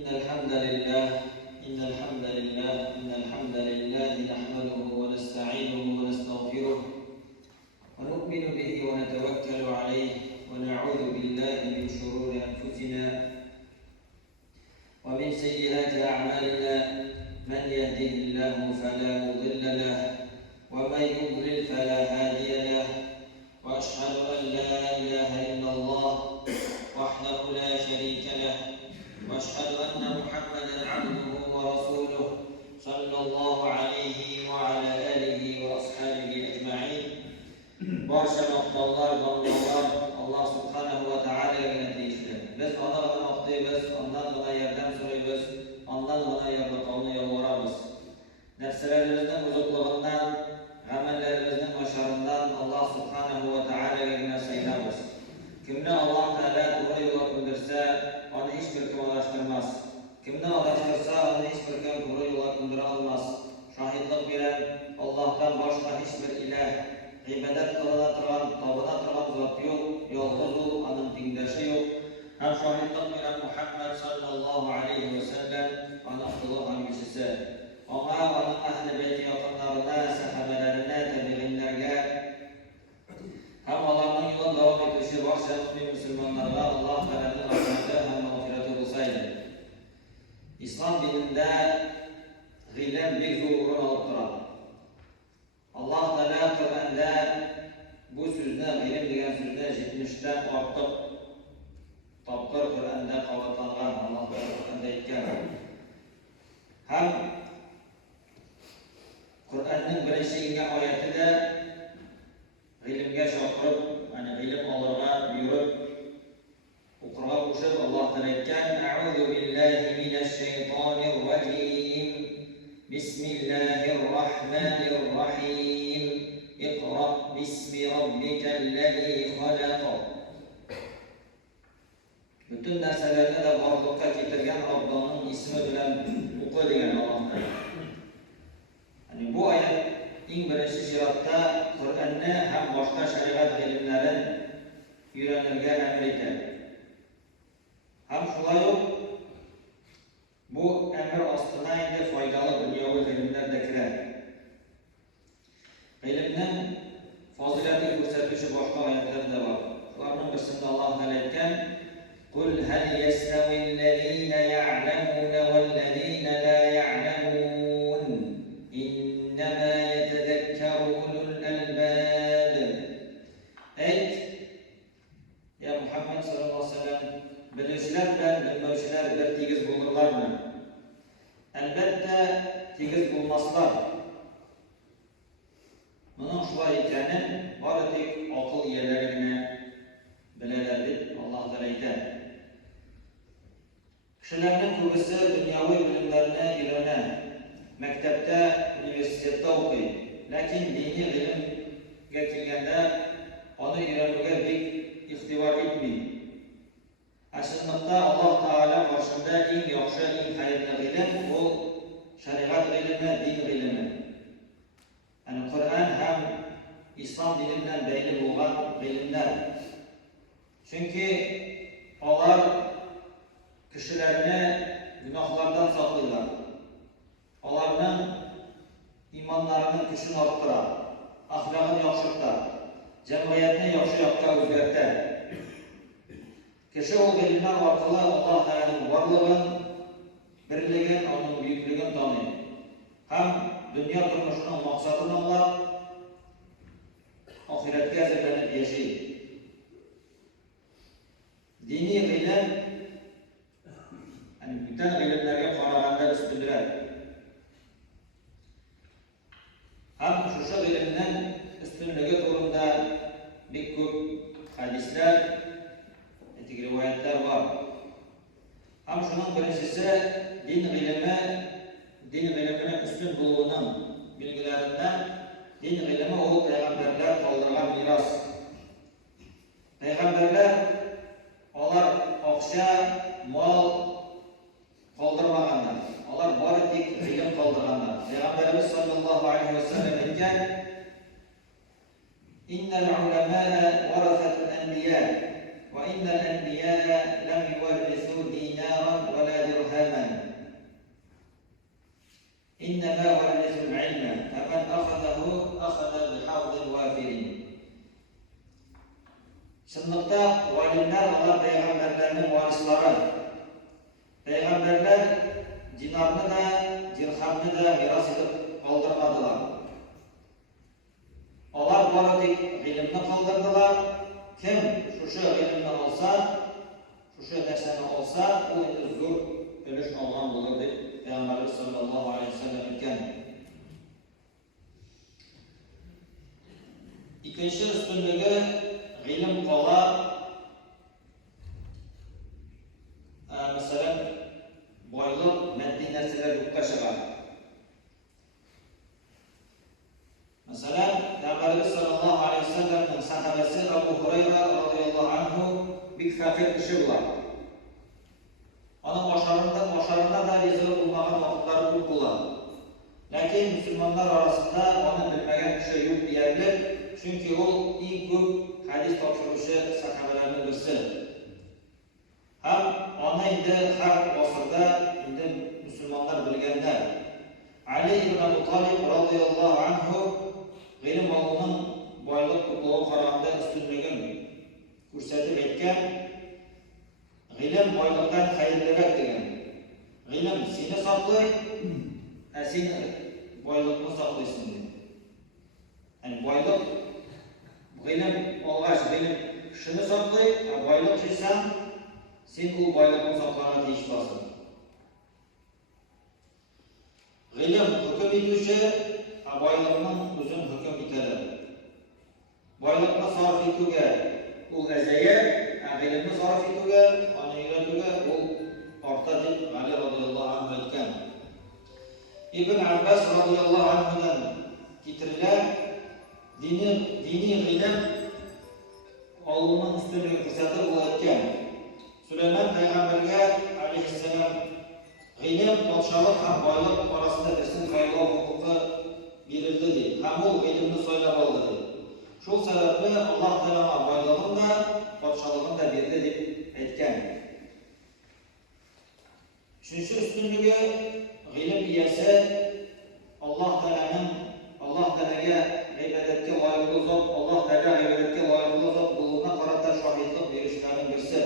إن الحمد لله نحمده ونستعينه ونستغفره ونؤمن به ونتوكل عليه ونعوذ بالله من شرور أنفسنا ومن سيئات أعمالنا من يهده الله فلا مضل له ومن يضلل فلا هادي له وأشهد أن لا إله إلا الله وحده لا شريك له وأشهد أن محمدا عبده ورسوله صلى الله عليه وعلى آله وأصحابه أجمعين. Barcha maqtovlar Allah subhanahu va ta'ala tegishli. Biz Allohdan maqtaymiz, ondan yordam so'raymiz, ondan yordamini yolvoramiz. Nafslarimizning buzuqligidan, amallarimizning osharidan Allah subhanahu va ta'alaga sığınamiz. Kimni Alloh taolo to'g'ri yo'lga qo'ndirsa, uni hech bir kim adashtirmas. Kimni adashtirsa, uni hech bir kim to'g'ri yo'lga qo'ndira olmas. Shohidlik bilan Allohdan boshqa hech bir iloh ibadat qilina turgan, tobina turgan zot yo'q, yolg'iz u, uning tengdoshi yo'q. Ham shohidlik bilan Muhammad sallallohu alayhi va sallam uning ulug' hangisi. Ona uning ahli bayti yaqinlarına, sahabalarına, tabi'inlarga ham Allohning yo'lida davom etuvchi barcha musulmonlarga Alloh taolaning rahmati ham mag'firati bo'lsin. Islom dinida ilm bir zo'r o'rin olib turadi. Alloh taolo Qur'onda bu so'zni ilm degan so'zni 70 dan ortiq topqir Qur'onda qavatlangan. Alloh taolo Qur'onda aytgan. Ham Qur'onning birinchi kelgan oyatida ilmga chaqirib, ya'ni ilm olishga buyurib, o'qirga qo'shib Alloh taolo aytgan: "A'udhu billahi minash shaytonir rojim. Bismillahir rohmanir rohim. Iqra bismi robbikal ladzi xalaq." Bütün narsalarni da borliqqa keltirgan Robbining ismi bilan o'qi degan Alloh taolo. Ya'ni bu oyat eng birinchi shiratda Qur'onni ham boshqa shariat ilmlarini o'rganishga amr etadi. Ham shulay bu amr ostida endi foydali dunyoviy ilmlar da kiradi. Ilmning fazilati ko'rsatuvchi boshqa oyatlar da bor. Ularning birisida Alloh taolo aytgan: "Qul hal yastawi allazina ya'lamuna wal ladina la ya'lamun. Innama yatadhakkaru ulul albab." Ayt, ya Muhammad sallallohu alayhi vasallam, biluvchilar bilan bilmovchilar bir tegiz bo'lurlarmi? Albatta tegiz bo'lmaslar. Buning shulay ekanini bari aql egallarigina biladilar deb Alloh taolo aytadi. Kishilarning ko'pisi dunyoviy bilimlarni o'rganadi. Maktabda, universitetda o'qiydi. Lekin diniy ilmga kelganda uni o'rganishga bek ig'tibor etmaydi. Aslida Alloh taolo qarshida eng yaxshi, eng xayrli ilm bu shariat ilmi, din ilmi. Ya'ni Qur'on ham islom dini bilan bog'liq bo'lgan ilmlar. Chunki ular kishilarni gunohlardan saqlaydilar. Ularning iymonlarining kuchini orttiradi, axloqini yaxshilatadi, jamiyatni yaxshi yoqqa o'zgartiradi. Kishi o ilmlar orqali Alloh taolaning borlig'ini, birligini, uning buyukligini taniydi. Ham dunyo turmushining maqsadini anglab, oxiratga hazırlanib yashaydi. Diniy ilm, ya'ni butun ilmlarga qaraganda ustunroq. Ham shu ilmning ustunligi to'g'risida bek ko'p hadislar, rivoyatlar bor. Ham shuning birinchisi din ilmining ustun bo'lishining belgilaridan din ilmi u payg'ambarlar qoldirgan meros. Payg'ambarlar ular aqsha, mol qoldirmaganlar. Ular bari tek ilm qoldirganlar. Payg'ambarimiz sollallohu alayhi vasallam aytgan: "Innal ulama'a warasatul anbiya wa innal anbiya'a lam yuwarrisu dinaran wala dirhama." varislari, Peygamberler dinarni da, dirhamni da miras etib qoldirmadilar. Ular boridik ilmni qoldirdilar. Kim shu ilmni olsa, shu narsani olsa, u endi zo'r ulush olgan bo'lar deb Peygamberimiz sallallohu alayhi vasallam aytgan. İkinci üstünlüğü ilim qolar. Mesela boyluq, maddi narsalar yo'qqa chiqar. Mesela Peygamberimiz sallallohu alayhi vasallamning sahabasi Abu Hurayra radhiyallohu anhu bir fakir kishi bo'lar. Onun başarında da rezil olmagan vaqtlar ko'p bo'ladi. Lakin musulmonlar orasida onu bilmagan kishi yo'q deyarli. Çünkü o ilk ko'p hadis topshiruvchi sahabalarning birisi. Ham ona endi har asrda endi musulmonlar bilganlar. Ali ibn Abi Talib radhiyallohu anhu ilm olishning boylik ko'pligi qaraganda ustunligin ko'rsatib aytgan. Ilm boylikdan xayrliroq degan. Ilm seni saqlaydi, sen boylikni saqlaysan. Yani boylik ilim olg'ash, ilim kishini saqlaydi, boylik qilsang, sen u boylikni saqlashga tegishlisan. Ilim hukm etuvchi, boylikning o'zini hukm etadi. Boylikni sarf etuvga u azaya, ilimni sarf etuvga, uni o'rgatuvga u orta deb Ali radhiyallohu anhu aytgan. Ibn Abbas radhiyallohu anhudan keltirilgan dini ilim Allah'ın üstünlüğü ko'rsatib o'tgan. Süleyman Peygamberga alayhissalom ilim, podshohlik ham boylik orasida birsin saylov huquqi berildi deydi. Ham u ilimni so'ylab oldi deydi. Shu sababli Alloh taolo boylig'ini da, podshohligini da berdi deb aytgan. Uchinchi ustunligi ilim egasi Alloh taolaga ibodatga loyiq zot, Alloh taolo ibodatga loyiq zot bo'lishına qarata shohidlik berishlarning birisi.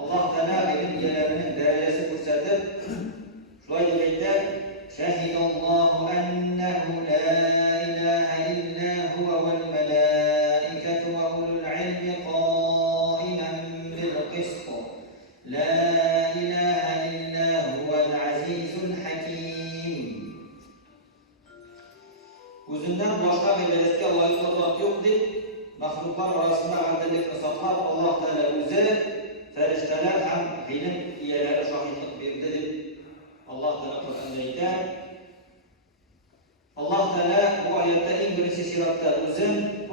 Alloh taolo ilm egalarining darajasi ko'rsatib, shunday deb aytdi: "Shahidallohu annahu la ilaha illa huwa wal malaikatu wa ulul ilmi qa'iman bil qist. La ilaha illa huwal azizul hakim." O'zidan boshqa ibodatga loyiq zot yo'q deb maxluqlar orasida adillikni saqlab, Alloh taolo o'zi, farishtalar ham ilm egalari shohidlik berdi deb Alloh taolo Qur'onda aytgan. Alloh taolo bu oyatda eng birinchi siratda o'zi,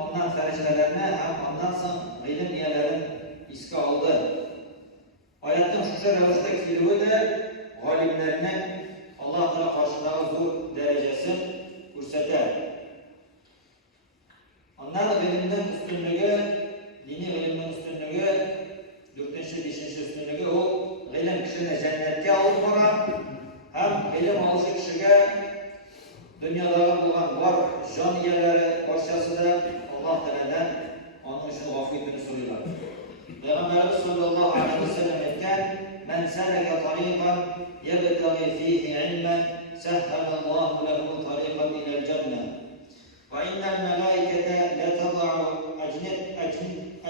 ondan farishtalarni ham ondan so'ng ilm egalarini esga oldi. Oyatning shu ravishda keluvida g'oliblarni Alloh taolo qarshidagi zo'r darajasi ko'rsatadi. Ondan ilimning ustunligi, diniy ilimning ustunligi, 4-5 ustunligi u ilim kishini jannatga olib boradi. Ham ilim olishi kishiga dunyodagi bo'lgan bor jon egalari barchasida Alloh taoladan onun uchun g'ofirlikni so'raydi. Peygamberimiz sallallohu alayhi vasallam aytgan: "Men salaka tariqan yabtaghi fihi ilman sahhalallahu lahu tariqan ila al-jannah. Wa inna al-malaikata la tad'u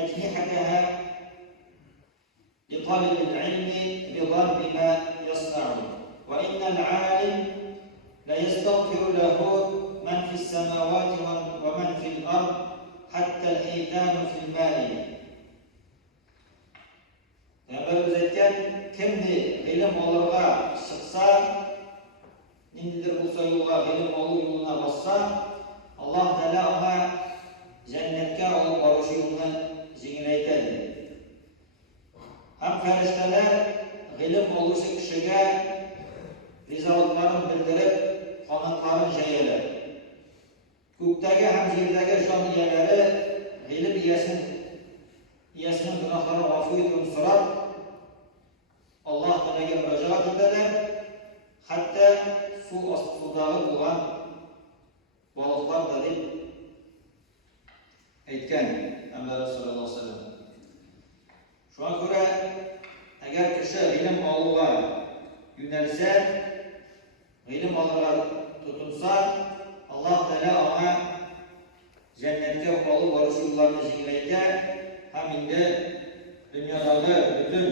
ajnihataha li talib al-ilmi ridan bima yasna'u. Wa inna al-'alim la yastaghfiru lahu man fi as-samawati wa man fi al-ard hatta al-hitanu fi al-ma'i." Peygamberimiz aytgan, kimni ilm olishga chiqsa, nindidir bo'lsa yo'lga ilm olish yo'lina bossa, Alloh taolo unga jannatga olib borish yo'lini yengillaytadi. Ham farishtalar ilm olishi kishiga rizoliklarini bildirib, qonatlarini jayiladi. Ko'kdagi ham yerdagi jon egalari ilm egasining gunohlarini afv etib so'rab, Alloh taolaga murojaat etadilar. Hatto suv ostidagi bo'lgan baliqlar da deb aytgan Muhammad sallallohu alayhi vasallam. Shunga ko'ra кеше гыйлем алуга юнәлсә, гыйлем алырга тотынса, Аллаһ Тәгалә аңа җәннәткә алу барышы юлларны җиңеләйтә һәм инде дөньядагы бөтен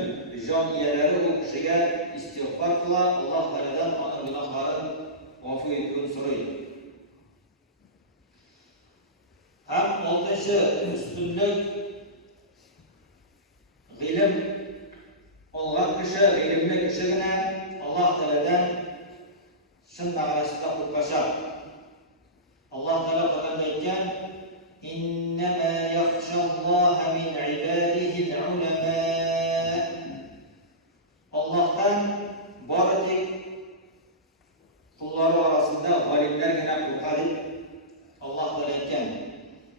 җан ияләре ул кешегә истигъфар кыла, Аллаһ Тәгаләдән аның гөнаһларын гафу итүен сорый. Һәм 6нчы өстенлек гыйлем алган кеше, гыйлемле кеше генә Аллаһ Тәгаләдән шын мәгънәсендә куркачак. Аллаһ Тәгалә Коръәндә әйткән: «Иннама яхшаллаһа мин ибадиһи ал-уламаа». Аллаһтан бары тик куллары арасында галимнәр генә курка дип Аллаһ Тәгалә әйткән.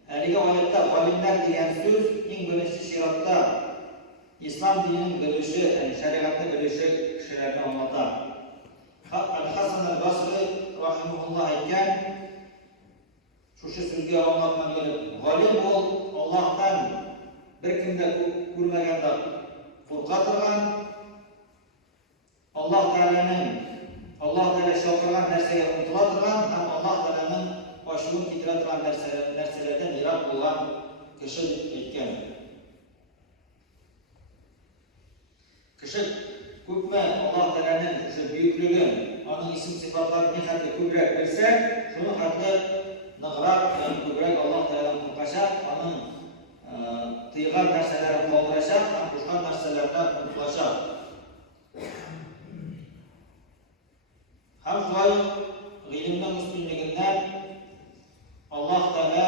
Әлеге аятта галимнәр дигән сүз иң беренче чиратта ислам динен белүче, шәригатьне белүче кешеләрне аңлата. Хасан аль-Басри рахимахуллаһ әйткән, шушы сүзгә аңлатман килеп, галим ул Аллаһтан беркем дә күрмәгәндә курка торган, Аллаһ Тәгалә чакырган нәрсәгә омтыла торган һәм Аллаһ Тәгаләнең ачуын китерә торган нәрсәләрдән ерак булган кеше дип әйткән. Кеше күпме Аллаһ Тәгаләнең шушы бөеклеген, аның исем-сифатларын нихәтле күбрәк белсә, шуны хәтле ныграк һәм күбрәк Аллаһ Тәгаләдән куркачак, аның тыйган нәрсәләрен калдырачак һәм кушкан нәрсәләрдән омтылачак. Һәм шулай гыйлемнең өстенлегеннән Аллаһ Тәгалә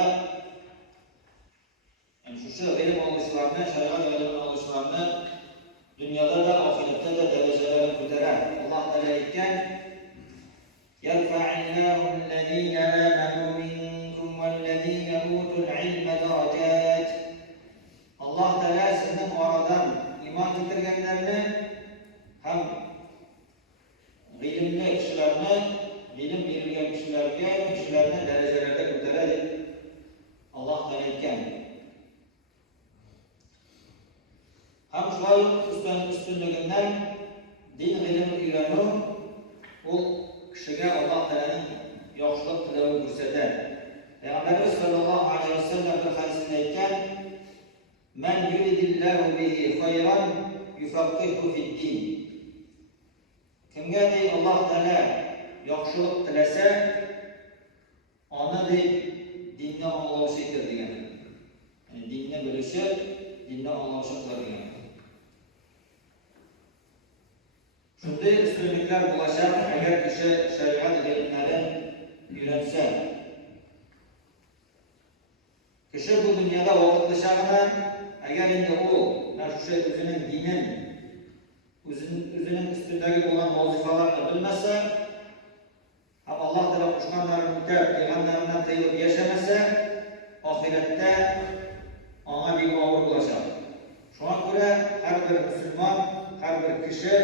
шушы гыйлем алучыларны, шәригать гыйлемен алучыларны дөньяда да, ахирәттә дә дәрәҗәләрен күтәрә. Аллаһ Тәгалә әйткән: «Ярфа'иллаһу аллазина аману минкум валлазина утул илма дараҗат». Аллаһ Тәгалә сезнең арадан иман китергәннәрне һәм гыйлемле кешеләрне, гыйлем бирелгән кешеләрне дәрәҗәләрдә күтәрә дип Аллаһ Тәгалә әйткән. Һәм шулай өстенлегеннән дин гыйлемен өйрәнү ул кешегә Аллаһ Тәгаләнең яхшылык теләвен күрсәтә. Пәйгамбәрбез саллаллаһу алейхи ва саллям бер хәдисендә әйткән: «Мән юридиллаһу биһи хайран юфаққиху фид-дин». Кемгә ди Аллаһ Тәгалә яхшылык теләсә, аны ди динне аңлаучы итер дигән. Динне белүче, динне аңлаучы кылыр дигән. Шундый өстенлекләр булачак, әгәр кеше шәригать гыйлемнәрен өйрәнсә. Кеше бу дөньяда вакытлыча гына, әгәр инде ул шушы үзенең динен, үзенең өстендәге булган вазифаларны белмәсә, һәм Аллаһ Тәгалә кушканнарын үтәп, тыйганнарыннан тыелып яшәмәсә, ахирәттә аңа бик авыр булачак. Шуңа күрә һәрбер мөселман, һәрбер кеше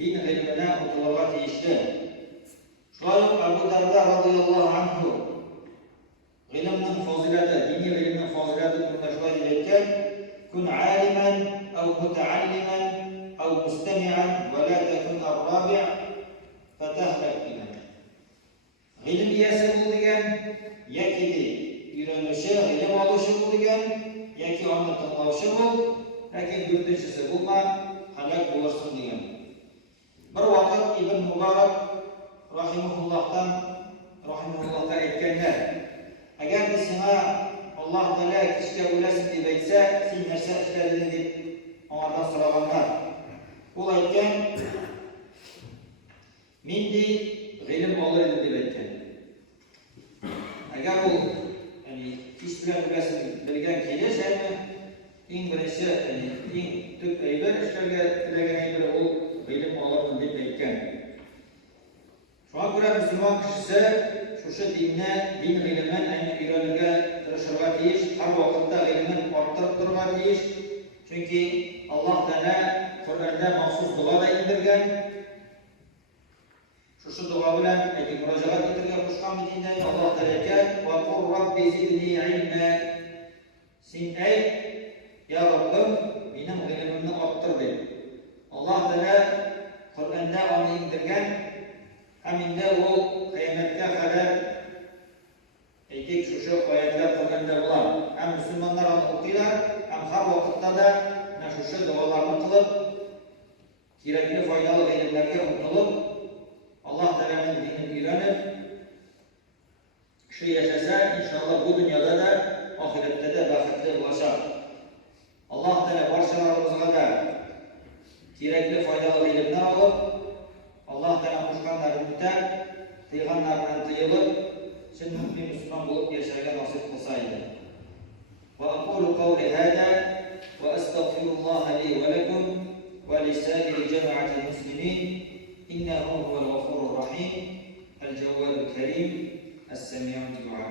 дин гыйлеменә омтылырга тиешле. Шулай ук Абу Дарда радиллаһу анһу гыйлемнең фазилаты, дини гыйлемнең фазилаты турында шулай дип әйткән: «Кун алиман ау мутааллиман ау мустамиан ва ла такун ар-рабиъ фатаһлак» дигән. Гыйлем иясе бул дигән, яки өйрәнүче, гыйлем алучы бул дигән, яки аны тыңлаучы бул, ләкин дүртенчесе булма, һәлак булырсың дигән. Bir вакыт Ибн Мубарак рахимахуллаһтан әйткәннәр: «Әгәр сиңа Аллаһ Тәгалә кичкә үләсең дип әйтсә, син нәрсә эшләрдең?» дип аңардан сораганнар. Ул әйткән: «Мин гыйлем алыр идем» дип әйткән. Әгәр ул кич белән үләсен белгән килеш, иң беренче, иң төп әйбер эшләргә теләгән әйбер ул гыйлем алырмын дип әйткән. Шуңа күрә мөселман кешесе шушы дин гыйлемен өйрәнергә тырышырга тиеш, һәр вакытта гыйлемен арттырып торырга тиеш. Чөнки Аллаһ Тәгалә Коръәндә махсус дуа да индергән. Шушы дуа белән мөрәҗәгать итәргә кушкан динне Аллаһ Тәгаләгә: «Ва кур рабби зидни илма». Син әйт: «Я Раббым, минем гыйлемемне арттыр» дип. Аллаһ indirgan ham endi u qiyomatga qadar aytaylik shu oyatlar qilganda bular ham musulmonlar o'qiylar, ham har vaqtda da mana shu duolarni qilib, kerakli foydali ilmlarga intilib, Alloh taolaning dinini o'rganib, shu yashasa, inshaalloh bu dunyoda da, oxiratda da baxtli bo'ladi. Alloh taolo barchalarimizga da kerakli foydali ilmlar olib, Alloh taolo qo'shganlarini tutar, qilganlardan tiyilib, chin mu'min musulmon bo'lib yashashga nasib qilsa edi. Va aqulu qawli hada va astaghfirulloh li va lakum va lisa'iri jama'atil muslimin innahu huval ghafurur rahim al-jawwadul karim as-sami'ud du'a.